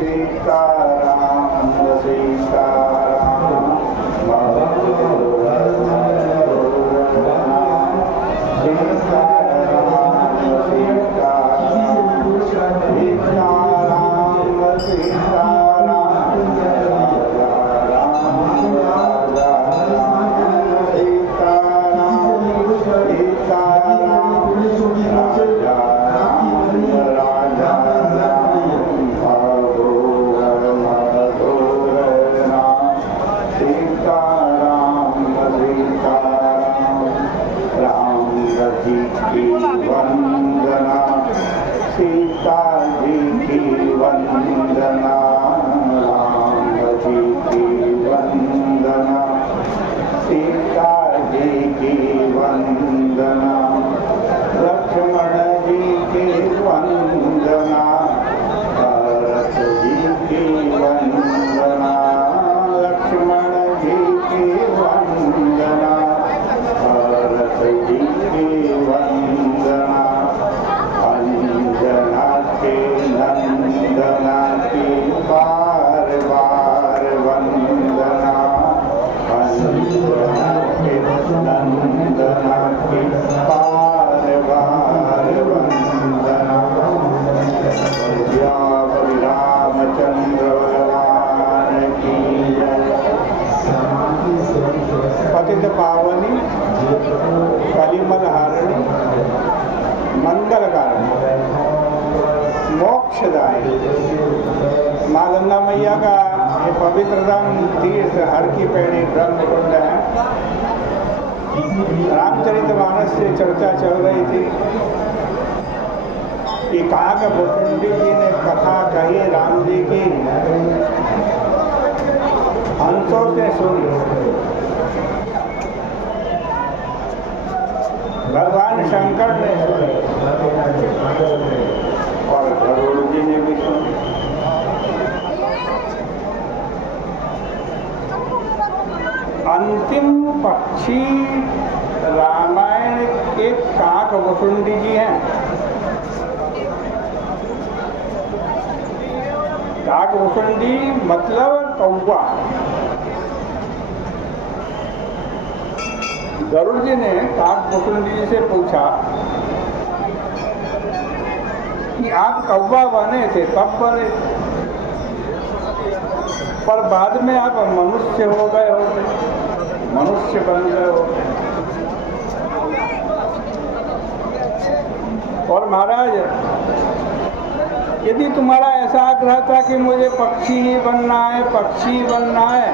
सीताराम सीताराम पावनी कलिमल हारणी मंगलकारिणी मोक्षदायी माँ गंगा मैया का ये पवित्रतम तीर्थ हर की पैड़ी ब्रह्म कुंड है। रामचरितमानस से चर्चा चल रही थी कि काकभुषुंडी जी ने कथा कही राम जी की, हंसों से सुनी। भगवान शंकर ने सुनी और गरुड़ जी ने भी सुनी। अंतिम पक्षी रामायण के काकभुषुंडी जी हैं। काकभुषुंडी मतलब कौवा। गरुड़ जी ने काकभुषुंडी जी से पूछा कि आप कौवा बने थे, कब बने? पर बाद में आप मनुष्य हो गए हो, मनुष्य बन गए हो। और महाराज, यदि तुम्हारा ऐसा आग्रह था कि मुझे पक्षी ही बनना है, पक्षी बनना है,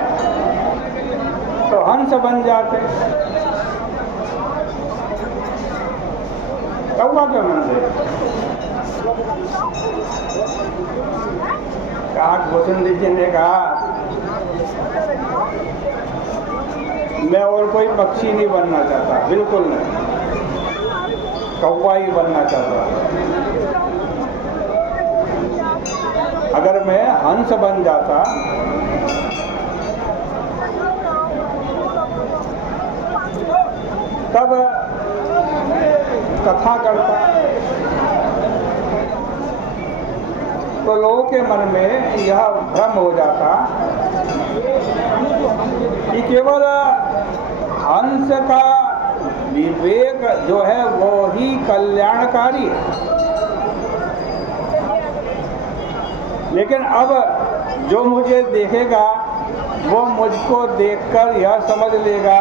तो हंस बन जाते, कौवा क्यों बनते? काकभुषुंडी जी ने कहा, मैं और कोई पक्षी नहीं बनना चाहता, बिल्कुल नहीं, कौवा ही बनना चाहता। अगर मैं हंस बन जाता तब कथा करता तो लोगों के मन में यह भ्रम हो जाता कि केवल हंस का विवेक जो है वो ही कल्याणकारी है। लेकिन अब जो मुझे देखेगा वो मुझको देखकर यह समझ लेगा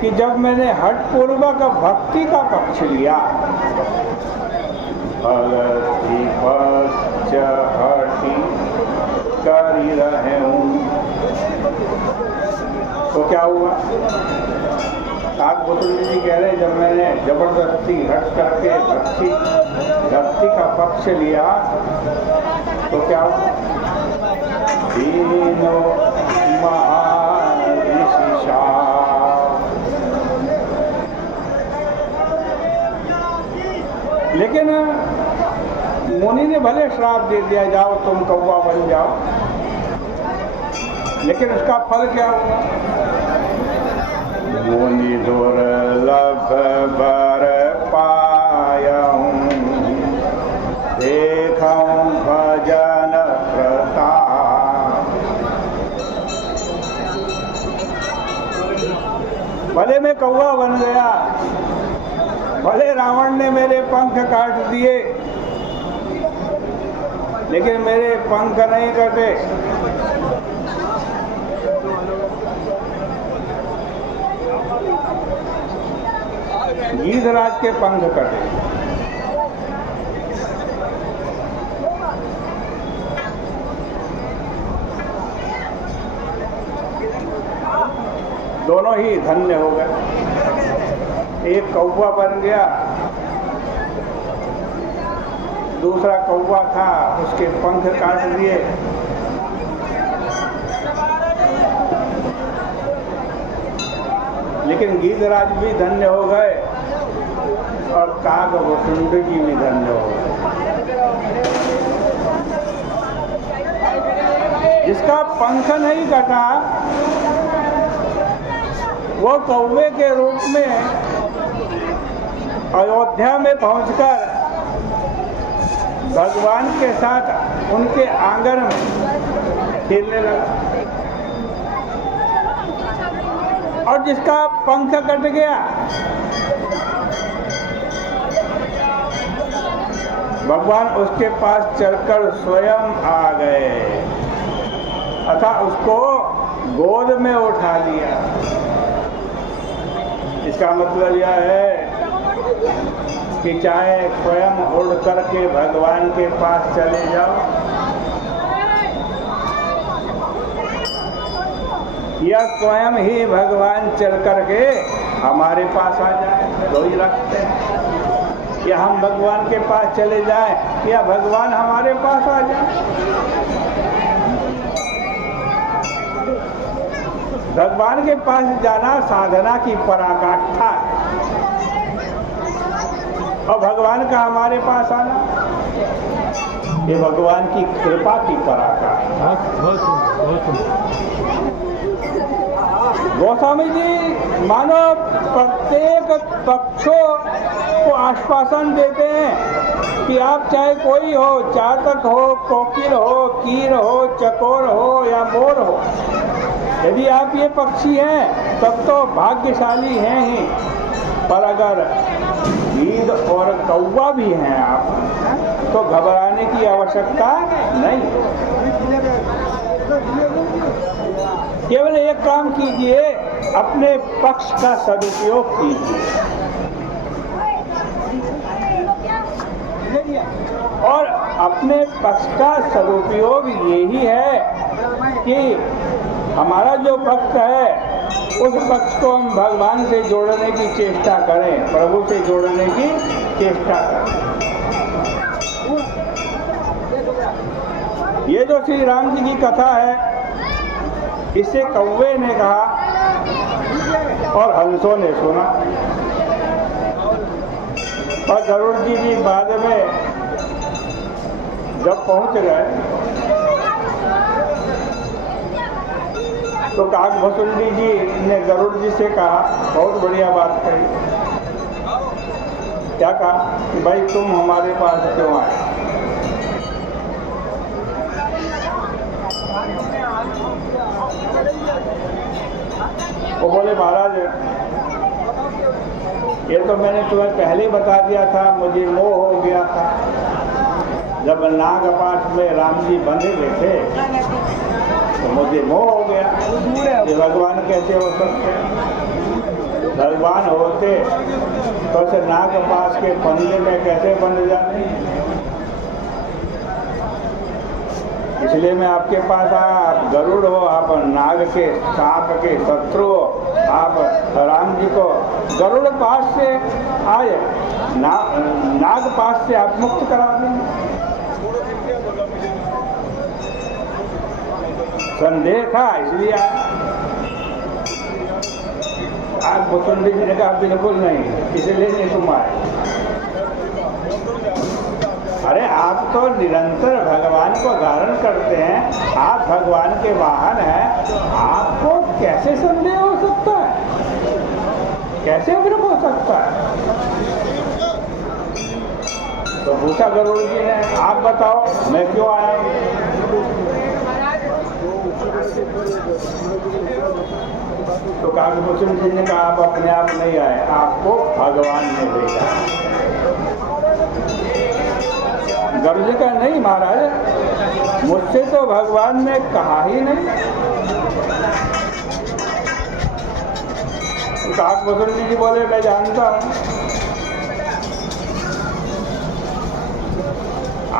कि जब मैंने हठपूर्वक भक्ति का पक्ष लिया, भक्ति पक्ष हठी कर ही रहे हूँ, तो क्या हुआ? काकभुषुंडी जी कह रहे, जब मैंने जबरदस्ती हट करके भक्ति का पक्ष लिया तो क्या हुआ? तीनों महर्षि लेकिन मुनि ने भले श्राप दे दिया, जाओ तुम कौवा बन जाओ, लेकिन उसका फल क्या हुआ? मुनि दुर्लभ बर पायऊं, देखऊं भजन भले मैं कौवा बन गया, भले रावण ने मेरे पंख काट दिए, लेकिन मेरे पंख नहीं कटे। गीधराज के पंख कटे। दोनों ही धन्य हो गए। एक कौवा बन गया, दूसरा कौवा था, उसके पंख काट दिए। लेकिन गीधराज भी धन्य हो गए और काकभुसुंड जी भी धन्य हो गए। जिसका पंख नहीं कटा वो कौवे के रूप में अयोध्या में पहुंचकर भगवान के साथ उनके आंगन में खेलने लगा। और जिसका पंख कट गया भगवान उसके पास चलकर स्वयं आ गए अतः उसको गोद में उठा लिया। इसका मतलब यह है कि चाहे स्वयं उड़ करके भगवान के पास चले जाओ या स्वयं ही भगवान चल करके हमारे पास आ जाए, दो ही रखते हैं। या हम भगवान के पास चले जाएं या भगवान हमारे पास आ जाए। भगवान के पास जाना साधना की पराकाष्ठा है और भगवान का हमारे पास आना ये भगवान की कृपा की पराकाष्ठा। गोस्वामी जी मानो प्रत्येक पक्षों को आश्वासन देते हैं कि आप चाहे कोई हो, चातक हो, कोकिल हो, कीर हो, चकोर हो या मोर हो, यदि आप ये पक्षी हैं तब तो भाग्यशाली हैं ही, पर अगर गीध और कौवा भी हैं आप तो घबराने की आवश्यकता नहीं। केवल एक काम कीजिए, अपने पक्ष का सदुपयोग कीजिए और अपने पक्ष का सदुपयोग यही है कि हमारा जो भक्त है उस पक्ष को हम भगवान से जोड़ने की चेष्टा करें, प्रभु से जोड़ने की चेष्टा करें। ये जो श्री राम जी की कथा है इसे कौवे ने कहा और हंसों ने सुना और गरुड़ जी भी बाद में जब पहुंच गए तो काकभुसुंडी जी ने गरुड़ जी से कहा, बहुत बढ़िया बात कही। क्या कहा कि भाई तुम हमारे पास क्यों आए? वो बोले महाराज ये तो मैंने तुम्हें पहले बता दिया था, मुझे मोह हो गया था जब नागपाश में राम जी बंधे हुए थे तो मुझे मोह हो गया ये भगवान कैसे हो सकते हैं। भगवान होते तो उसे नागपाश के फंदे में कैसे बंध जाते। इसलिए मैं आपके पास आया। आप गरुड़ हो, आप नाग के सांप के शत्रु हो, आप राम जी को गरुड़ पास से आए, नाग पास से आप मुक्त करा देंगे। संदेह था इसलिए आया। आप भुसुंडी जी ने कहा बिल्कुल नहीं, इसलिए नहीं तुम आए। अरे आप तो निरंतर भगवान को धारण करते हैं, आप भगवान के वाहन हैं, आपको कैसे संदेह हो सकता है, कैसे भ्रम हो सकता है? तो पूछा गरुड़ जी ने, आप बताओ मैं क्यों आया हूँ? तो काकभूषण जी ने कहा आप अपने आप नहीं आए, आपको भगवान ने भेजा। गरुड़ जी का नहीं महाराज, मुझसे तो भगवान ने कहा ही नहीं। काकभूषण जी बोले मैं जानता हूं,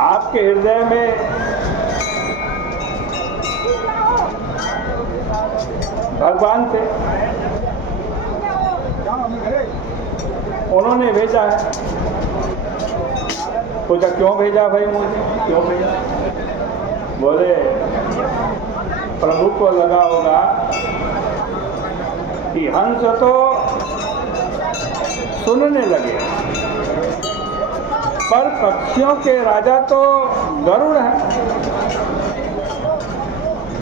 आपके हृदय में भगवान थे, उन्होंने भेजा है। पूछा क्यों भेजा भाई, मुझे क्यों भेजा? बोले प्रभु को लगा होगा कि हंस तो सुनने लगे, पर पक्षियों के राजा तो गरुड़ है।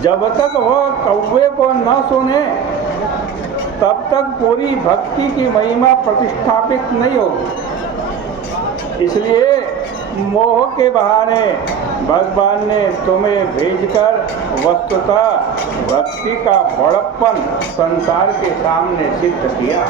जब तक वो कौवे को न सुने तब तक पूरी भक्ति की महिमा प्रतिष्ठापित नहीं होगी। इसलिए मोह के बहाने भगवान ने तुम्हें भेजकर वस्तुतः भक्ति का बड़प्पन संसार के सामने सिद्ध किया।